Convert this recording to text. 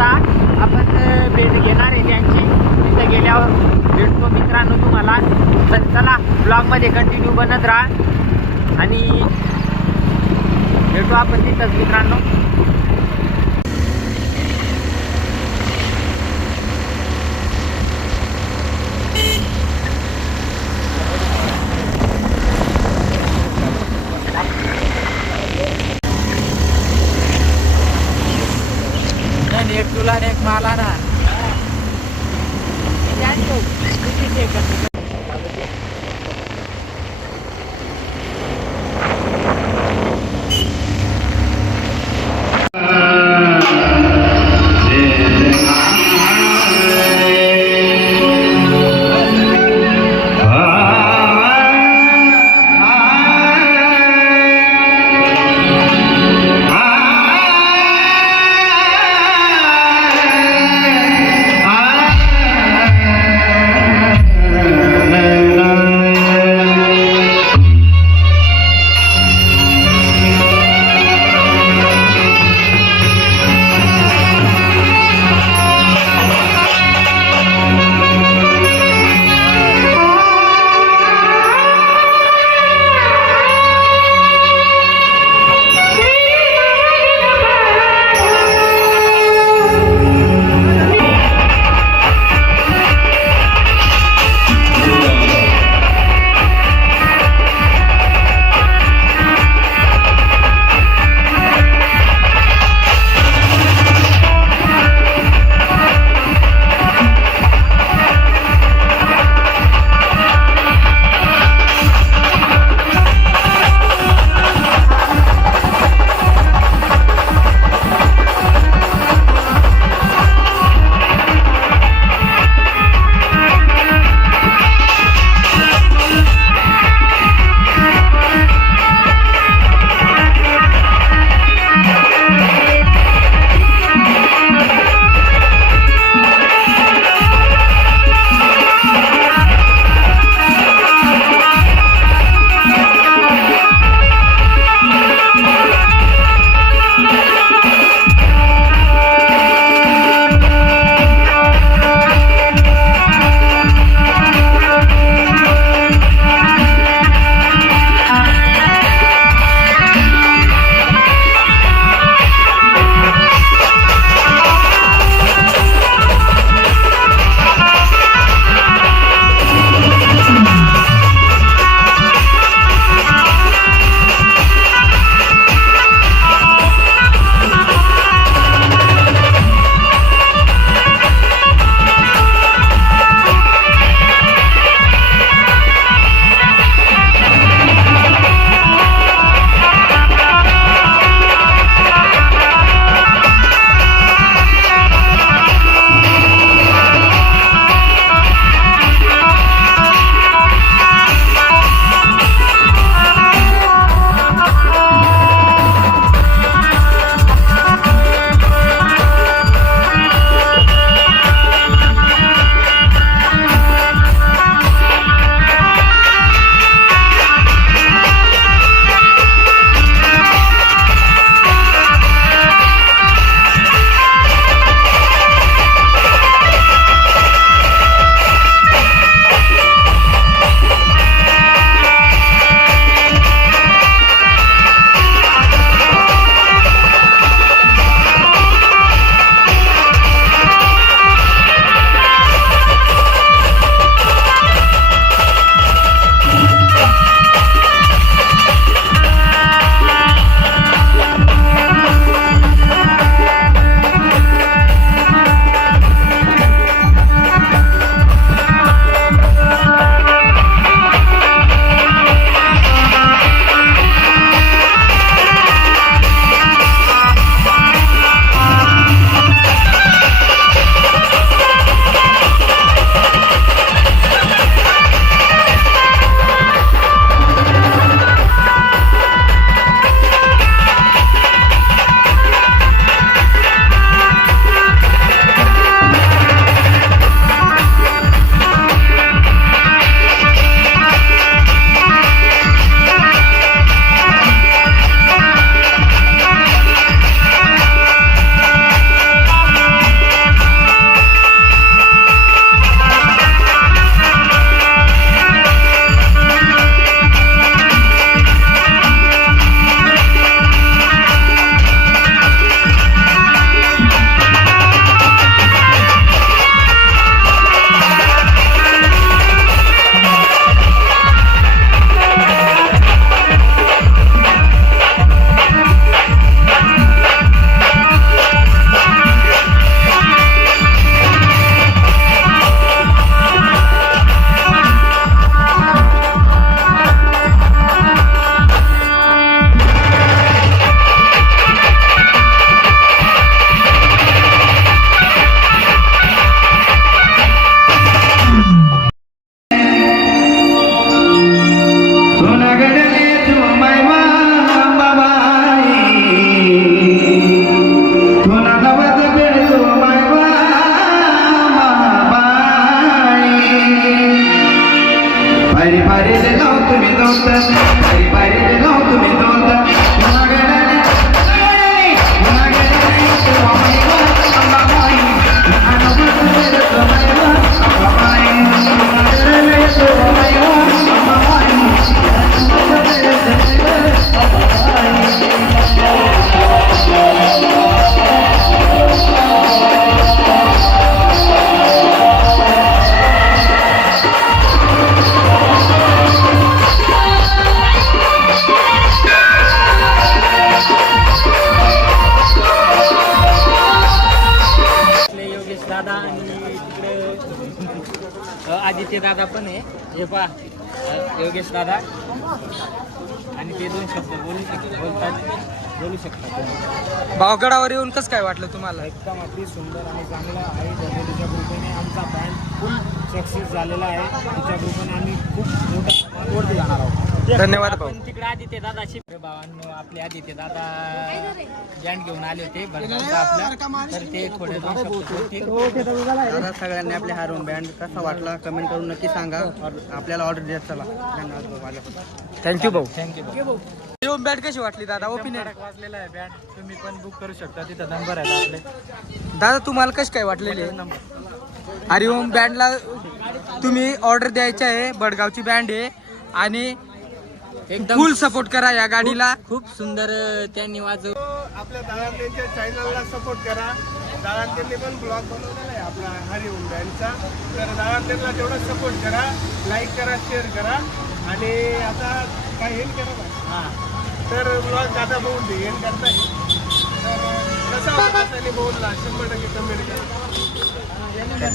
आता आपण भेट घेणार आहे त्यांची. तिथे गेल्यावर भेटतो मित्रांनो तुम्हाला. तर चला ब्लॉगमध्ये कंटिन्यू बनत राहा आणि भेटू आपण तिथंच मित्रांनो. एक तुला एक मला ना आदित्य दादा पण आहे, हे पहा योगेश दादा, आणि ते 2 शब्द बोलू शकतात. भावगडावर येऊन कसं काय वाटलं तुम्हाला? एकदम अति सुंदर आणि चांगला आहे. धनोलीच्या कृपेने आमचा बँड फुल सक्सेस झालेला आहे. तिच्या कृपेने आम्ही खूप मोठ्या प्रमाणावरती जाणार आहोत. धन्यवाद भाऊ. आपण तिकडे आदित्य दादाशी भावांनो, आपले आदित्य दादा बँड घेऊन आले होते भरगावचा आपला, तर ते थोडे 2 शब्द बोलतील. दादा सगळ्यांनी आपले हारून बँड कसा वाटला कमेंट करून नक्की सांगा. आपल्याला ऑर्डर द्या. चला धन्यवाद भाऊ आल्याबद्दल. थँक्यू भाऊ. थँक्यू. येऊन बँड कशी वाटली दादा? ओपिनियन वाजलेला आहे बँड, तुम्ही पण बुक करू शकता. तिथं नंबर आहे आपले. दादा तुम्हाला कशी काय वाटलेली आहे? हरिओम बँडला तुम्ही ऑर्डर द्यायची आहे. बडगावची बँड आहे आणि एकदम फुल सपोर्ट करा या गाडीला. खूप सुंदर त्यांनी वाजव. आपल्या दादांच्या चॅनलला सपोर्ट करा. दादांनी पण ब्लॉग बनवलेला आहे आपला हरिओम बँडचा, तर दादांना तेवढा सपोर्ट करा, लाईक करा, शेअर करा. आणि आता काय हेल्प करा ना, तर ब्लॉग दादा बघून दे हेल्प करता येईल. तर कसा वाटत बोलला 100% कमेंट करा.